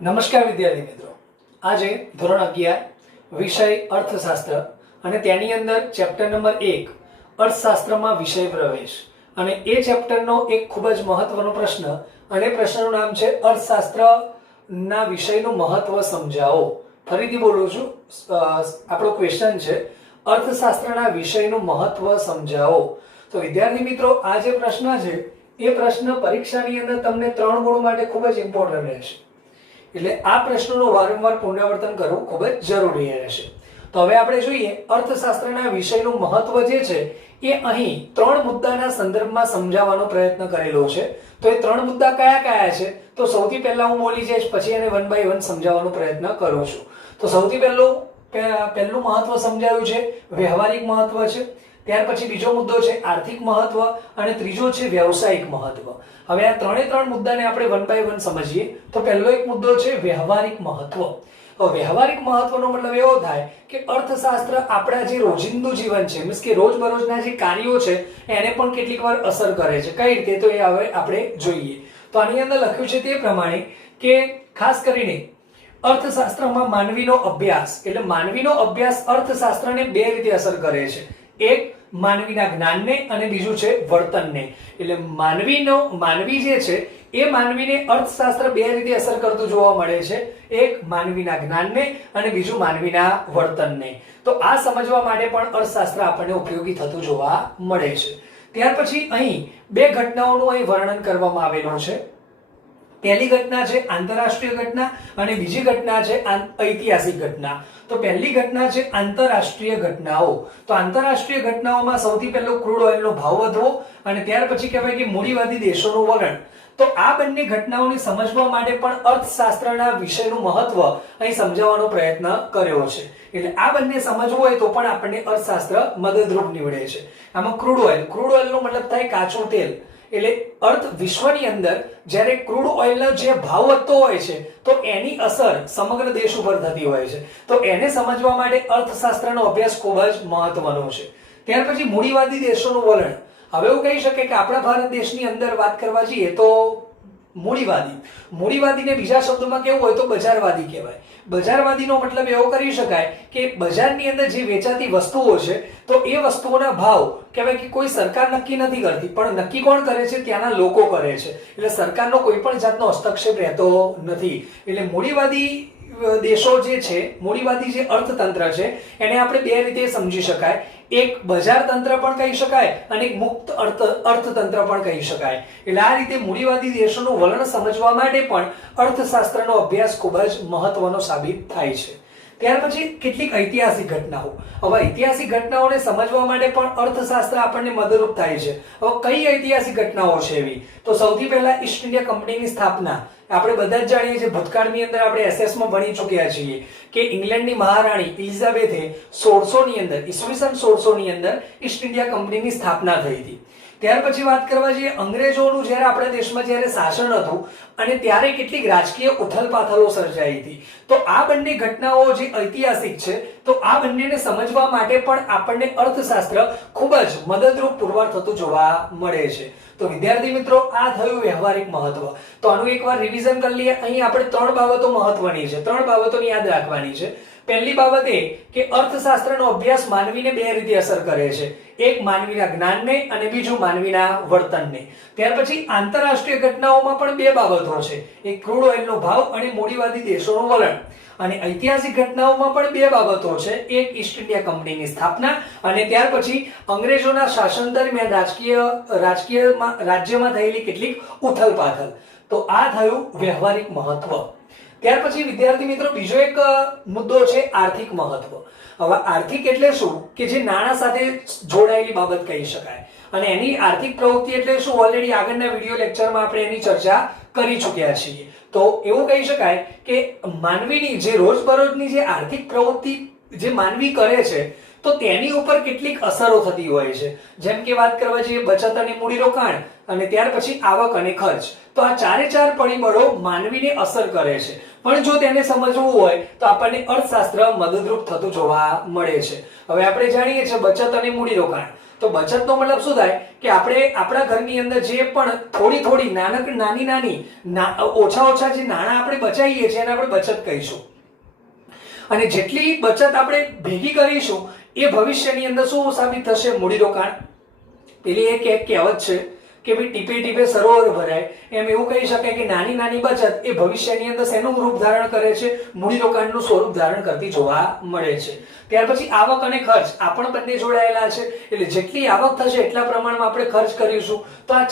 નમસ્કાર વિદ્યાર્થી મિત્રો, આજે ધોરણ 11 વિષય અર્થશાસ્ત્ર અને તેની અંદર ચેપ્ટર નંબર 1 અર્થશાસ્ત્રમાં વિષય પ્રવેશ અને એ ચેપ્ટરનો એક ખૂબ જ મહત્વનો પ્રશ્ન અને પ્રશ્નનું નામ છે અર્થશાસ્ત્રના વિષયનું મહત્વ સમજાવો. ફરીથી બોલું છું, આપણો ક્વેશ્ચન છે અર્થશાસ્ત્રના વિષયનું મહત્વ સમજાવો. તો વિદ્યાર્થી મિત્રો, આ જે પ્રશ્ન છે એ પ્રશ્ન પરીક્ષાની અંદર તમને 3 ગુણ માટે ખૂબ જ ઇમ્પોર્ટન્ટ રહેશે. એટલે આ પ્રશ્નોનું વારંવાર પુનરાવર્તન કરવું ખૂબ જ જરૂરી રહેશે. તો હવે આપણે જોઈએ અર્થશાસ્ત્રના વિષયનું મહત્વ જે છે એ અહીં 3 મુદ્દાના સંદર્ભમાં સમજાવવાનો પ્રયત્ન કરેલો છે. તો એ 3 મુદ્દા કયા કયા છે? તો સૌથી પહેલા હું બોલી જઈશ, પછી એને 1 બાય 1 સમજાવવાનો પ્રયત્ન કરું છું. તો સૌથી પહેલું મહત્વ સમજાવ્યું છે વ્યવહારિક મહત્વ છે. ત્યાર પછી બીજો મુદ્દો છે આર્થિક મહત્વ અને ત્રીજો છે વ્યવસાયિક મહત્વ. હવે આ 3 મુદ્દાને આપણે 1 બાય 1 સમજીએ. તો પહેલો એક મુદ્દો છે વ્યવહારિક મહત્વ. તો વ્યવહારિક મહત્વનો મતલબ એવો થાય કે અર્થશાસ્ત્ર આપણા જે રોજિંદુ જીવન છે, મીન્સ કે રોજબરોજના જે કાર્યો છે એને પણ કેટલીક વાર અસર કરે છે. કઈ રીતે? તો એ હવે આપણે જોઈએ. તો આની અંદર લખ્યું છે તે પ્રમાણે કે ખાસ કરીને અર્થશાસ્ત્રમાં માનવીનો અભ્યાસ, એટલે માનવીનો અભ્યાસ અર્થશાસ્ત્રને 2 રીતે અસર કરે છે. એક માનવીના જ્ઞાનને અને બીજું છે વર્તનને. એટલે માનવી જે છે એ માનવીને અર્થશાસ્ત્ર 2 રીતે અસર કરતું જોવા મળે છે. એક માનવીના જ્ઞાનને અને બીજું માનવીના વર્તનને. તો આ સમજવા માટે પણ અર્થશાસ્ત્ર આપણને ઉપયોગી થતું જોવા મળે છે. ત્યાર પછી અહીં 2 ઘટનાઓનું અહીં વર્ણન કરવામાં આવેલું છે. પહેલી ઘટના છે આંતરરાષ્ટ્રીય ઘટના અને બીજી ઘટના છે ઐતિહાસિક ઘટના. તો પહેલી ઘટના છે આંતરરાષ્ટ્રીય ઘટનાઓ. તો આંતરરાષ્ટ્રીય ઘટનાઓમાં સૌથી પહેલો ક્રૂડ ઓઇલનો ભાવ વધવો અને ત્યાર પછી કહેવાય કે મૂડીવાદી દેશોનું વલણ. તો આ બંને ઘટનાઓને સમજવા માટે પણ અર્થશાસ્ત્રના વિષયનું મહત્વ અહીં સમજાવવાનો પ્રયત્ન કર્યો છે. એટલે આ બંને સમજવું હોય તો પણ આપણને અર્થશાસ્ત્ર મદદરૂપ નીવડે છે. આમાં ક્રૂડ ઓઇલનો મતલબ થાય કાચું તેલ. એટલે વિશ્વની અંદર જ્યારે ક્રૂડ ઓઇલનો જે ભાવ વધતો હોય છે તો એની અસર સમગ્ર દેશ ઉપર થતી હોય છે. તો એને સમજવા માટે અર્થશાસ્ત્રનો અભ્યાસ ખૂબ જ મહત્વનો છે. ત્યાર પછી મૂડીવાદી દેશોનું વલણ. હવે એવું કહી શકે કે આપણા ભારત દેશની અંદર વાત કરવા જઈએ તો મૂડીવાદીને બીજા શબ્દોમાં કેવું હોય તો બજારવાદી કહેવાય. બજારવાદીનો મતલબ એવો કરી શકાય કે બજારની અંદર જે વેચાતી વસ્તુઓ છે તો એ વસ્તુઓના ભાવ કહેવાય કે કોઈ સરકાર નક્કી નથી કરતી, પણ નક્કી કોણ કરે છે? ત્યાંના લોકો કરે છે. એટલે સરકારનો કોઈ પણ જાતનો હસ્તક્ષેપ રહેતો નથી. એટલે મૂડીવાદી દેશો જે છે, મૂડીવાદી જે અર્થતંત્ર છે એને આપણે 2 રીતે સમજી શકાય. એક બજાર તંત્ર પણ કહી શકાય અને એક મુક્ત અર્થતંત્ર પણ કહી શકાય. એટલે આ રીતે મૂડીવાદી દેશોનું વલણ સમજવા માટે પણ અર્થશાસ્ત્રનો અભ્યાસ ખૂબ જ મહત્વનો સાબિત થાય છે. ત્યાર પછી કેટલીક ઐતિહાસિક ઘટનાઓ. હવે ઐતિહાસિક ઘટનાઓને સમજવા માટે પણ અર્થશાસ્ત્ર આપણને મદદરૂપ થાય છે. હવે કઈ ઐતિહાસિક ઘટનાઓ છે એવી? તો સૌથી પહેલા ઈસ્ટ ઇન્ડિયા કંપનીની સ્થાપના. આપણે બધા જ જાણીએ છીએ, ભૂતકાળની અંદર આપણે એસએસમાં ભણી ચૂક્યા છીએ કે ઇંગ્લેન્ડની મહારાણી એલિઝાબેથે 1600 ની અંદર ઈસ્ટ ઇન્ડિયા કંપનીની સ્થાપના થઈ હતી. ત્યાર પછી વાત કરવા જઈએ અંગ્રેજોનું જ્યારે આપણા દેશમાં જ્યારે શાસન હતું અને ત્યારે કેટલીક રાજકીય ઉથલપાથલો સર્જાઈ હતી. તો આ બંને ઘટનાઓ જે ઐતિહાસિક છે તો આ બંનેને સમજવા માટે પણ આપણને અર્થશાસ્ત્ર ખૂબ જ મદદરૂપ પુરવાર થતું જોવા મળે છે. તો વિદ્યાર્થી મિત્રો, આ થયું વ્યવહારિક મહત્વ. તો આનું એકવાર રિવિઝન કરી લઈએ. અહીં આપણે 3 બાબતો મહત્વની છે, 3 બાબતોની યાદ રાખવાની છે. પહેલી બાબત એ કે અર્થશાસ્ત્રનો અભ્યાસ માનવીને 2 રીતે અસર કરે છે. એક માનવીના જ્ઞાનને અને બીજું માનવીના વર્તનને. ત્યાર પછી આંતરરાષ્ટ્રીય ઘટનાઓમાં પણ 2 બાબતો છે. એક ક્રૂડ ઓઇલનો ભાવ અને મૂડીવાદી દેશોનું વલણ. અને ઐતિહાસિક ઘટનાઓમાં પણ 2 બાબતો છે. એક ઈસ્ટ ઇન્ડિયા કંપનીની સ્થાપના અને ત્યાર પછી અંગ્રેજોના શાસન દરમિયાન રાજ્યમાં થયેલી કેટલીક ઉથલપાથલ. તો આ થયું વ્યવહારિક મહત્વ. ત્યાર પછી વિદ્યાર્થી મિત્રો, બીજો એક મુદ્દો છે આર્થિક મહત્વ. હવે આર્થિક એટલે શું? કે જે નાણાં સાથે જોડાયેલી બાબત કહી શકાય. અને એની આર્થિક પ્રવૃત્તિ એટલે શું? ઓલરેડી આગળના વિડિયો લેક્ચરમાં આપણે એની ચર્ચા કરી ચૂક્યા છીએ. તો એવું કહી શકાય કે માનવીની જે રોજબરોજની જે આર્થિક પ્રવૃત્તિ જે માનવી કરે છે તો તેની ઉપર કેટલીક અસરો થતી હોય છે. જેમ કે વાત કરવા જઈએ બચત અને મૂડીરોકાણ અને ત્યાર પછી આવક અને ખર્ચ. તો આ 4 પરિબળો માનવીને અસર કરે છે. પણ જો તેને સમજવું હોય તો આપણને અર્થશાસ્ત્ર મદદરૂપ થતું જોવા મળે છે. હવે આપણે જાણીએ છીએ બચત અને મૂડીરોકાણ. તો બચતનો મતલબ શું થાય કે આપણે આપણા ઘરની અંદર જે પણ થોડી નાની ઓછા જે નાણાં આપણે બચાવીએ છીએ એને આપણે બચત કહીશું. અને જેટલી બચત આપણે ભેગી કરીશું એ ભવિષ્યની અંદર શું સાબિત થશે? મૂડીરોકાણ. પેલી એક કહેવત છે કે ભાઈ ટીપે ટીપે સરોવર ભરાય, એમ એવું કહી શકાય કે નાની બચત એ ભવિષ્યની અંદર શેનું રૂપ ધારણ કરે છે? મૂડીરોકાણનું સ્વરૂપ ધારણ કરતી જોવા મળે છે. ત્યાર પછી આવક અને ખર્ચ આ પણ બંને જોડાયેલા છે. એટલે જેટલી આવક થશે એટલા પ્રમાણમાં આપણે ખર્ચ કરીશું. તો આ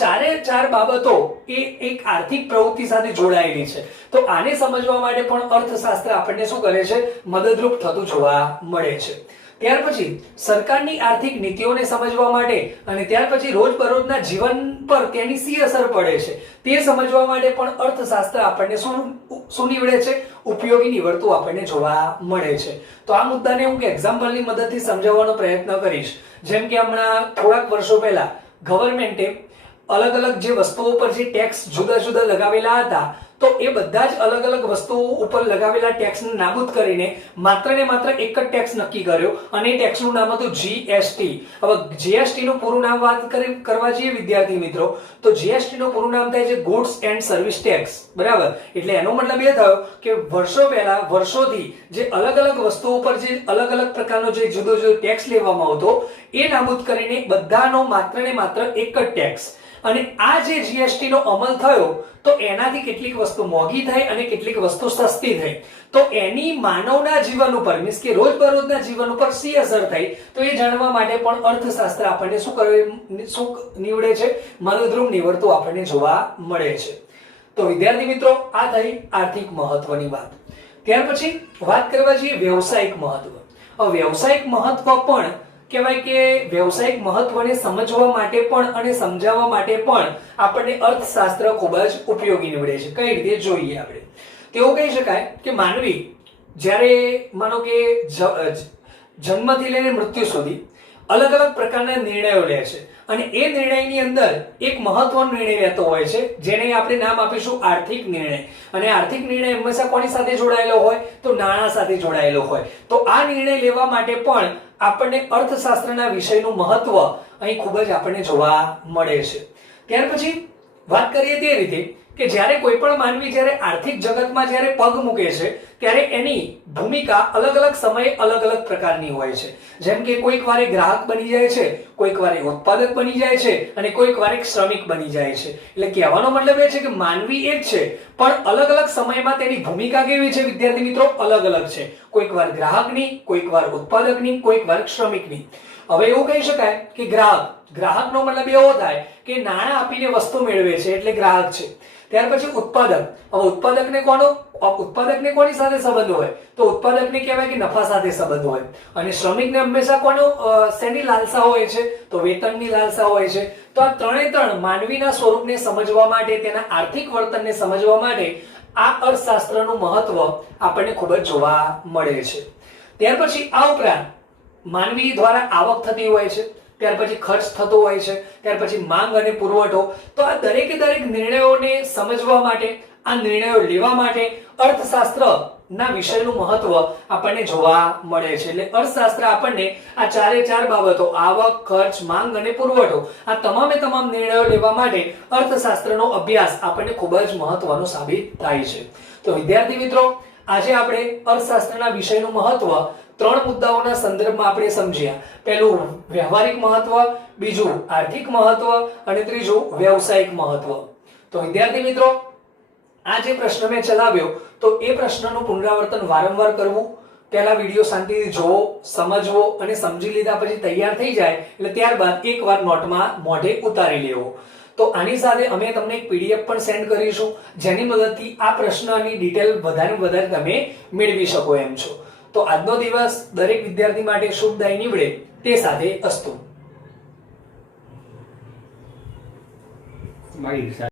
ચાર બાબતો એ એક આર્થિક પ્રવૃત્તિ સાથે જોડાયેલી છે. તો આને સમજવા માટે પણ અર્થશાસ્ત્ર આપણને શું કરે છે? મદદરૂપ થતું જોવા મળે છે. ત્યાર પછી સરકારની આર્થિક નીતિઓને સમજવા માટે અને ત્યાર પછી રોજબરોજના જીવન પર તેની શી અસર પડે છે તે સમજવા માટે પણ અર્થશાસ્ત્ર આપણને શું નીવડે છે? ઉપયોગી નીવડતું આપણને જોવા મળે છે. તો આ મુદ્દાને હું એક્ઝામ્પલની મદદથી સમજાવવાનો પ્રયત્ન કરીશ. જેમ કે હમણાં થોડાક વર્ષો પહેલા ગવર્મેન્ટે અલગ જે વસ્તુઓ પર જે ટેક્સ જુદા લગાવેલા હતા, તો એ બધા જ અલગ વસ્તુઓ ઉપર લગાવેલા ટેક્સને નાબૂદ કરીને માત્ર ને માત્ર એક જ ટેક્સ નક્કી કર્યો અને એ ટેક્સનું નામ હતું જીએસટી. હવે જીએસટી નું પૂરું નામ વાત કરવા જઈએ વિદ્યાર્થી મિત્રો, તો જીએસટી નું પૂરું નામ થાય છે ગુડ્સ એન્ડ સર્વિસ ટેક્સ. બરાબર? એટલે એનો મતલબ એ થયો કે વર્ષોથી જે અલગ વસ્તુઓ પર જે અલગ પ્રકારનો જે જુદો ટેક્સ લેવામાં આવતો એ નાબૂદ કરીને બધાનો માત્ર ને માત્ર એક જ ટેક્સ. અને આ જે જીએસટી નો અમલ થયો તો એનાથી કેટલીક વસ્તુ મોંઘી થઈ અને કેટલીક વસ્તુ સસ્તી થઈ. તો એની માનવના જીવન ઉપર મીન્સ કે રોજબરોજના જીવન ઉપર શી અસર થઈ તો એ જાણવા માટે પણ અર્થશાસ્ત્ર આપણને શું નીવડે છે? મદદરૂપ નીવડતું આપણને જોવા મળે છે. તો વિદ્યાર્થી મિત્રો, આ થઈ આર્થિક મહત્વની વાત. ત્યાર પછી વાત કરવા જઈએ વ્યવસાયિક મહત્વ. હવે વ્યવસાયિક મહત્વ પણ કહેવાય કે વ્યવસાયિક મહત્વને સમજવા માટે પણ અને સમજાવવા માટે પણ આપણને અર્થશાસ્ત્ર ખૂબ જ ઉપયોગી નીવડે છે. કઈ રીતે જોઈએ આપણે? તેવું કહી શકાય કે માનવી જ્યારે માનો કે જન્મથી લઈને મૃત્યુ સુધી અલગ પ્રકારના નિર્ણયો લે છે અને એ નિર્ણયની અંદર એક મહત્વનો નિર્ણય રહેતો હોય છે જેને આપણે નામ આપીશું આર્થિક નિર્ણય. અને આર્થિક નિર્ણય હંમેશા કોની સાથે જોડાયેલો હોય? તો નાણાં સાથે જોડાયેલો હોય. તો આ નિર્ણય લેવા માટે પણ આપણને અર્થશાસ્ત્રના વિષયનું મહત્વ અહીં ખૂબ જ આપણને જોવા મળે છે. ત્યાર પછી વાત કરીએ તે રીતે કે જ્યારે કોઈ પણ માનવી જ્યારે આર્થિક જગતમાં જ્યારે પગ મૂકે છે ત્યારે એની ભૂમિકા અલગ સમયે અલગ પ્રકારની હોય છે. જેમ કે કોઈક વારે ગ્રાહક બની જાય છે, કોઈક વારે ઉત્પાદક બની જાય છે અને કોઈક વારે શ્રમિક બની જાય છે. એટલે કહેવાનો મતલબ એ છે કે માનવી એક છે પણ અલગ સમયમાં તેની ભૂમિકા કેવી છે વિદ્યાર્થી મિત્રો? અલગ છે. કોઈક વાર ગ્રાહકની, કોઈક વાર ઉત્પાદકની, કોઈક વાર શ્રમિકની. હવે એવું કહી શકાય કે ગ્રાહકનો મતલબ એવો થાય કે નાણાં આપીને વસ્તુ મેળવે છે એટલે ગ્રાહક છે. ત્યાર પછી ઉત્પાદક. હવે ઉત્પાદકને કોની સાથે સંબંધ હોય? તો ઉત્પાદકને કહેવાય કે નફા સાથે સંબંધ હોય. અને શ્રમિકને હંમેશા શેની લાલસા હોય છે? તો વેતનની લાલસા હોય છે. તો આ ત્રણ માનવીના સ્વરૂપને સમજવા માટે, તેના આર્થિક વર્તનને સમજવા માટે આ અર્થશાસ્ત્રનું મહત્વ આપણને ખૂબ જ જોવા મળે છે. ત્યાર પછી આ ઉપરાંત માનવી દ્વારા આવક થતી હોય છે, ત્યાર પછી ખર્ચ થતો હોય છે, ત્યાર પછી માંગ અને પુરવઠો. તો આ દરેક નિર્ણયોને સમજવા માટે, આ નિર્ણયો લેવા માટે અર્થશાસ્ત્ર ના વિષયનું મહત્વ આપણને જોવા મળે છે. એટલે અર્થશાસ્ત્ર આપણને આ ચાર બાબતો આવક, ખર્ચ, માંગ અને પુરવઠો આ તમામ નિર્ણયો લેવા માટે અર્થશાસ્ત્રનો અભ્યાસ આપણને ખૂબ જ મહત્વનો સાબિત થાય છે. તો વિદ્યાર્થી મિત્રો, આજે આપણે અર્થશાસ્ત્રના વિષયનું મહત્વ 3 મુદ્દાઓના સંદર્ભમાં આપણે સમજ્યા. પહેલું વ્યવહારિક મહત્વ, બીજું આર્થિક મહત્વ અને ત્રીજું વ્યવસાયિક મહત્વ. તો વિદ્યાર્થી મિત્રો, આ જે પ્રશ્ન મેં ચલાવ્યો તો એ પ્રશ્નનું પુનરાવર્તન વારંવાર કરવું. પહેલા વિડીયો શાંતિથી જોવો, સમજવો અને સમજી લીધા પછી તૈયાર થઈ જાય એટલે ત્યારબાદ એકવાર નોટમાં મોઢે ઉતારી લેવો. તો આની સાથે અમે તમને એક પીડીએફ પણ સેન્ડ કરીશું જેની મદદથી આ પ્રશ્નની ડિટેલ વધારે તમે મેળવી શકો એમ છો. તો આજનો દિવસ દરેક વિદ્યાર્થી માટે શુભદાયી નીવડે તે સાથે અસ્તુ.